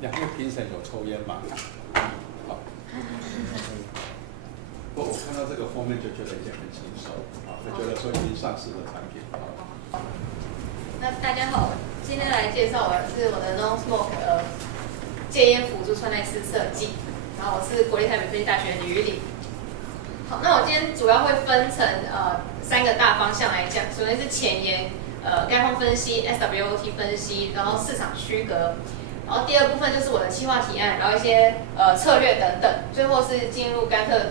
两位评审有抽烟吗？好。不过我看到这个封面就觉得已经很轻松啊，就觉得说已经上市的产品。那大家好，今天来介绍我是我的 Non Smoke 戒烟辅助穿戴式设计，然后我是国立台北科技大学的李玉玲。好，那我今天主要会分成3个大方向来讲，首先是前言，概况分析、SWOT 分析，然后市场区隔。然后第二部分就是我的企划提案，然后一些策略等等，最后是进入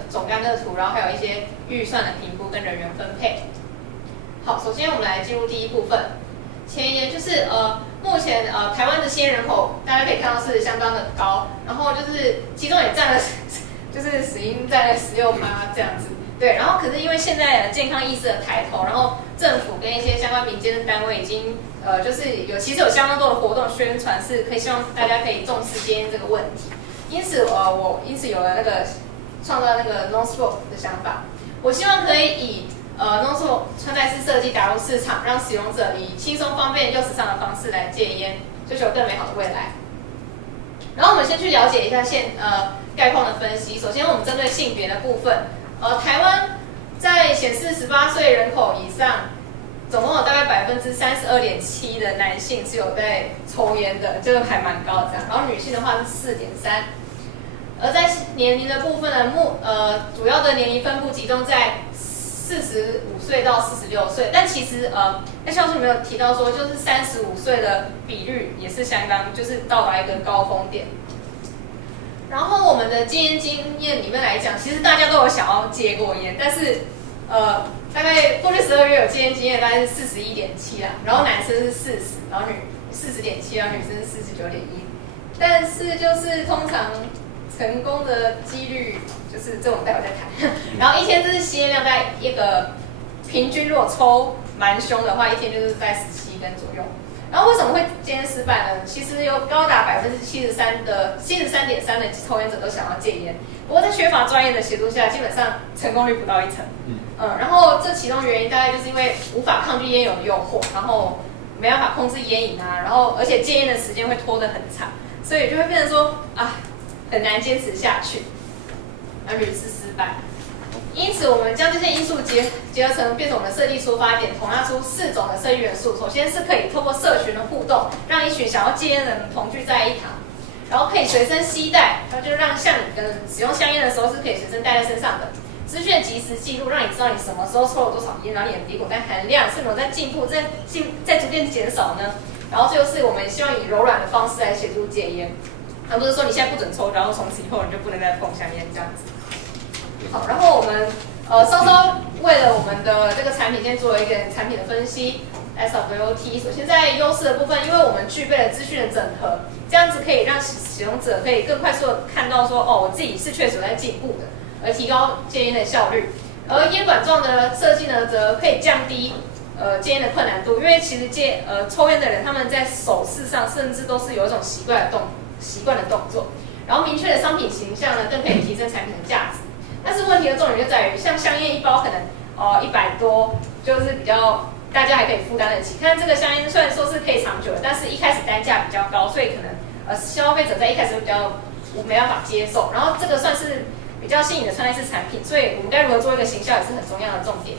总甘特图，然后还有一些预算的评估跟人员分配。好，首先我们来进入第一部分，前言就是目前台湾的吸烟人口大家可以看到是相当的高，然后就是其中也占了就是死因占了16%这样子。对，然后可是因为现在健康意识的抬头，然后政府跟一些相关民间的单位已经就是其实有相当多的活动宣传，是可以希望大家可以重视戒烟这个问题。因此我有了那个创造那个 Non Smoke 的想法。我希望可以以Non Smoke 穿戴式设计打入市场，让使用者以轻松、方便又时尚的方式来戒烟，追求更美好的未来。然后我们先去了解一下概况的分析。首先我们针对性别的部分。台湾在显示18岁人口以上，总共有大概32.7%的男性是有在抽烟的，这个还蛮高的这样。然后女性的话是4.3%。而在年龄的部分呢，主要的年龄分布集中在45岁到46岁，但其实在教书里面有提到说，就是35岁的比率也是相当，就是到达一个高峰点。然后我们的戒烟经验里面来讲，其实大家都有想要戒过烟，但是大概过去12月有戒烟经验大概是41.7%啦，然后男生是40，然后40.7%，然后女生是49.1%，但是就是通常成功的几率就是这种待会再谈。然后一天就是吸烟量在一个平均，如果抽蛮凶的话，一天就是在17根左右。然后为什么会戒烟失败呢？其实有高达73.3%的抽烟者都想要戒烟，不过在缺乏专业的协助下，基本上成功率不到1成。然后这其中原因大概就是因为无法抗拒烟油的诱惑，然后没办法控制烟瘾啊，然后而且戒烟的时间会拖得很长，所以就会变成说很难坚持下去，而屡次失败。因此，我们将这些因素结合成变成我们的设计出发点，统纳出4种的设计元素。首先是可以透过社群的互动，让一群想要戒烟的人同聚在一堂，然后可以随身携带，然后就让像你跟使用香烟的时候是可以随身带在身上的。资讯的即时记录，让你知道你什么时候抽了多少烟，然后你的离火苷含量是否在进步，在逐渐减少呢？然后这就是我们希望以柔软的方式来协助戒烟，而不是说你现在不准抽，然后从此以后你就不能再碰香烟这样子。好，然后我们稍稍为了我们的这个产品先做了一个产品的分析 SWOT。首先在优势的部分，因为我们具备了资讯的整合，这样子可以让使用者可以更快速的看到说我自己是确实有在进步的，而提高戒烟的效率。而烟管状的设计呢，则可以降低戒烟的困难度，因为其实抽烟的人他们在手势上甚至都是有一种习惯的动作，然后明确的商品形象呢，更可以提升产品的价值。但是问题的重点就在于，像香烟一包可能100多，就是比较大家还可以负担得起。看这个香烟虽然说是可以长久的，但是一开始单价比较高，所以可能消费者在一开始会比较没办法接受。然后这个算是比较新颖的穿戴式产品，所以我们该如何做一个行销也是很重要的重点。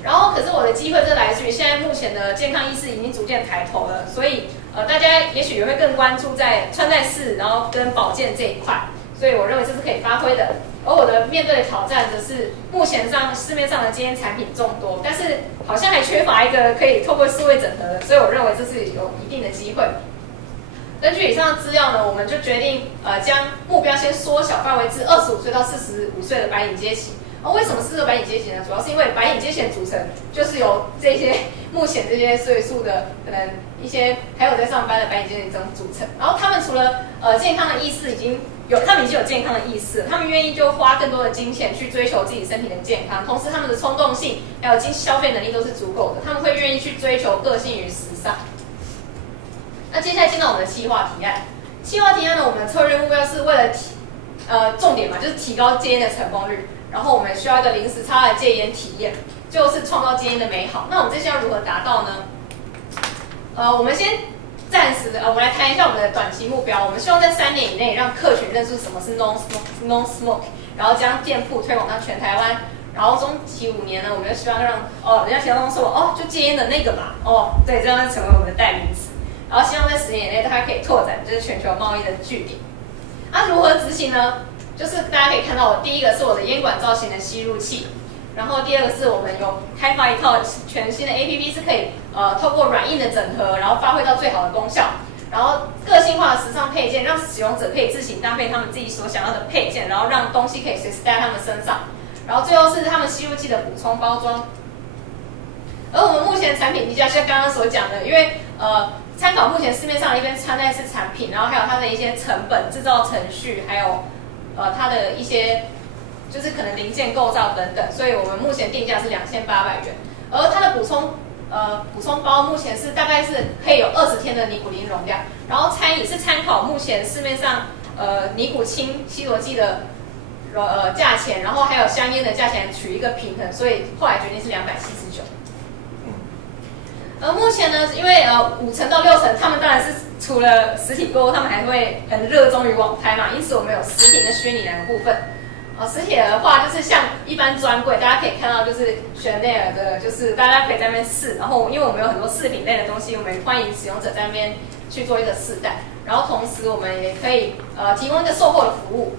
然后可是我的机会就来自于现在目前的健康意识已经逐渐抬头了，所以大家也许也会更关注在穿戴式，然后跟保健这一块，所以我认为这是可以发挥的。而我的面对的挑战则是，目前市面上的戒烟产品众多，但是好像还缺乏一个可以透过数位整合的，所以我认为这是有一定的机会。根据以上的资料呢，我们就决定将目标先缩小范围至25岁到45岁的白领阶级。为什么适合白领阶级呢？主要是因为白领阶级的组成就是由这些目前这些岁数的可能一些还有在上班的白领阶级中组成。然后他们除了健康的意识他们已经有健康的意识，他们愿意就花更多的金钱去追求自己身体的健康，同时他们的冲动性还有消费能力都是足够的，他们会愿意去追求个性与时尚。那接下来进到我们的企划提案。企划提案呢，我们的策略目标是为了重点嘛，就是提高戒烟的成功率。然后我们需要一个零时差的戒烟体验，就是创造戒烟的美好。那我们这些要如何达到呢？我们先暂时的，我们来谈一下我们的短期目标。我们希望在3年以内让客群认识什么是 non smoke， 然后将店铺推广到全台湾。然后中期5年呢，我们就希望让人家提到说就戒烟的那个嘛，对，这样就成为我们的代名词。然后希望在10年以内，大家可以拓展就是全球贸易的据点。如何执行呢？就是大家可以看到，第一个是我的烟管造型的吸入器。然后第二个是我们有开发一套全新的 APP， 是可以透过软硬的整合，然后发挥到最好的功效。然后个性化的时尚配件，让使用者可以自行搭配他们自己所想要的配件，然后让东西可以随时带在他们身上。然后最后是他们吸入剂的补充包装。而我们目前产品低价，像刚刚所讲的，因为参考目前市面上的一边穿戴式产品，然后还有它的一些成本、制造程序，还有它的一些就是可能零件构造等等，所以我们目前定价是2800元。而它的补充包目前是大概是可以有20天的尼古丁容量，然后餐饮是参考目前市面上尼古清吸罗剂的价钱，然后还有香烟的价钱取一个平衡，所以后来决定是279。目前呢，因为5成到6成，他们当然是除了实体购物，他们还会很热衷于网拍嘛，因此我们有实体跟虚拟2个部分。实体的话就是像一般专柜，大家可以看到就是Chanel的，就是大家可以在那边试。然后因为我们有很多饰品类的东西，我们欢迎使用者在那边去做一个试戴。然后同时我们也可以提供一个售后的服务。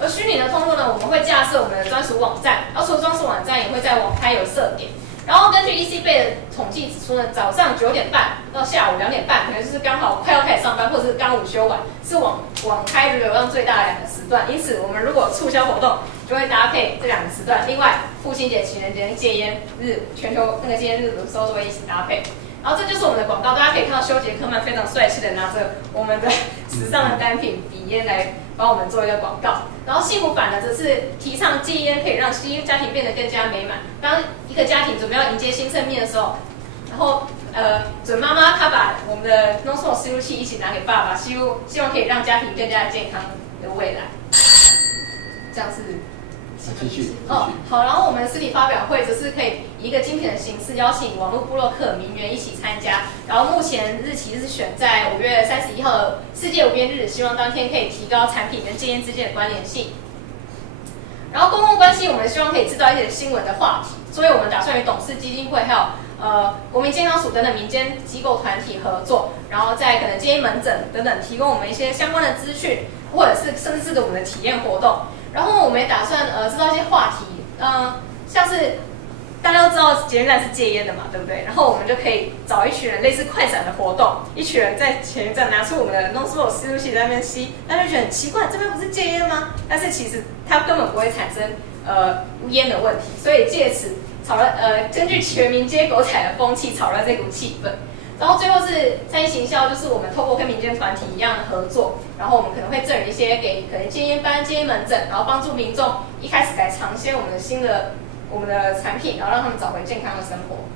而虚拟的通路呢，我们会架设我们的专属网站，然后除了专属网站，也会在网拍有设点。然后根据 EC 贝的统计指出呢，早上9点半到下午2点半，可能就是刚好快要开始上班，或者是刚午休完，是网拍流量最大的2个时段。因此，我们如果促销活动，就会搭配这2个时段。另外，父亲节、情人节、戒烟日、全球那个戒烟日的时候都会一起搭配。然后这就是我们的广告，大家可以看到休杰克曼非常帅气的拿着我们的时尚的单品鼻烟来帮我们做一个广告。然后幸福版呢，则是提倡戒烟可以让家庭变得更加美满。当一个家庭准备要迎接新生命的时候，然后准妈妈她把我们的 non smoke 吸入器一起拿给爸爸，希望可以让家庭更加健康的未来。这样是。继续。好，然后我们实体发表会则是可以以一个精品的形式邀请网络部落客名媛一起参加。然后目前日期是选在5月31号的世界无烟日，希望当天可以提高产品跟戒烟之间的关联性。然后公共关系，我们希望可以制造一些新闻的话题，所以我们打算与董事基金会还有国民健康署等等民间机构团体合作，然后在可能戒烟门诊等等提供我们一些相关的资讯，或者是甚至是我们的体验活动。然后我们也打算制造一些话题，像是大家都知道捷运站是戒烟的嘛，对不对？然后我们就可以找一群人类似快闪的活动，一群人在捷运站拿出我们的 non smoke 吸入器在那边吸，大家就觉得很奇怪，这边不是戒烟吗？但是其实它根本不会产生无烟的问题，所以借此根据全民接狗仔的风气炒热这股气氛。然后最后是餐饮行销，就是我们透过跟民间团体一样的合作，然后我们可能会赠予一些给可能戒烟班、戒烟门诊，然后帮助民众一开始来尝鲜我们的产品，然后让他们找回健康的生活。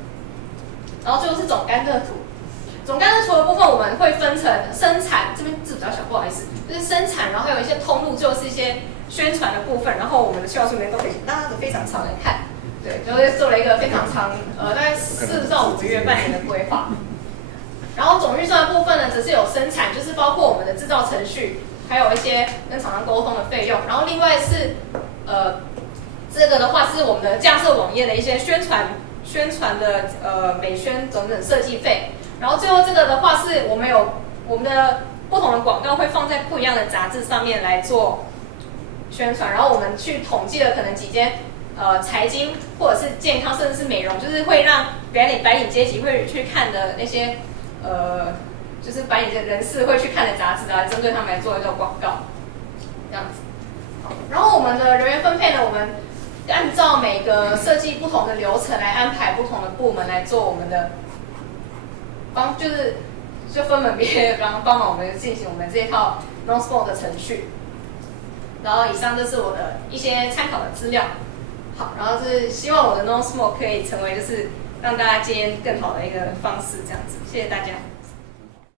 然后最后是总甘特图，总甘特图的部分我们会分成生产，这边字比较小，不好意思，就是生产，然后还有一些通路，就是一些宣传的部分，然后我们的销售员都可以拉得非常长来看，对，就是做了一个非常长，大概4到5个月、半年的规划。然后总预算的部分呢，则是有生产，就是包括我们的制造程序，还有一些跟厂商沟通的费用。然后另外是这个的话是我们的架设网页的一些宣传的美宣等等设计费。然后最后这个的话是我们有我们的不同的广告会放在不一样的杂志上面来做宣传。然后我们去统计了可能几间财经或者是健康甚至是美容，就是会让白领阶级会去看的那些。就是白领人士会去看的杂志啊，针对他们来做一个广告，这样子。然后我们的人员分配呢，我们按照每个设计不同的流程来安排不同的部门来做我们的就分门别类帮忙我们进行我们这一套 non smoke 的程序。然后以上就是我的一些参考的资料。好，然后是希望我的 non smoke 可以成为就是让大家戒烟更好的一个方式，这样子。谢谢大家。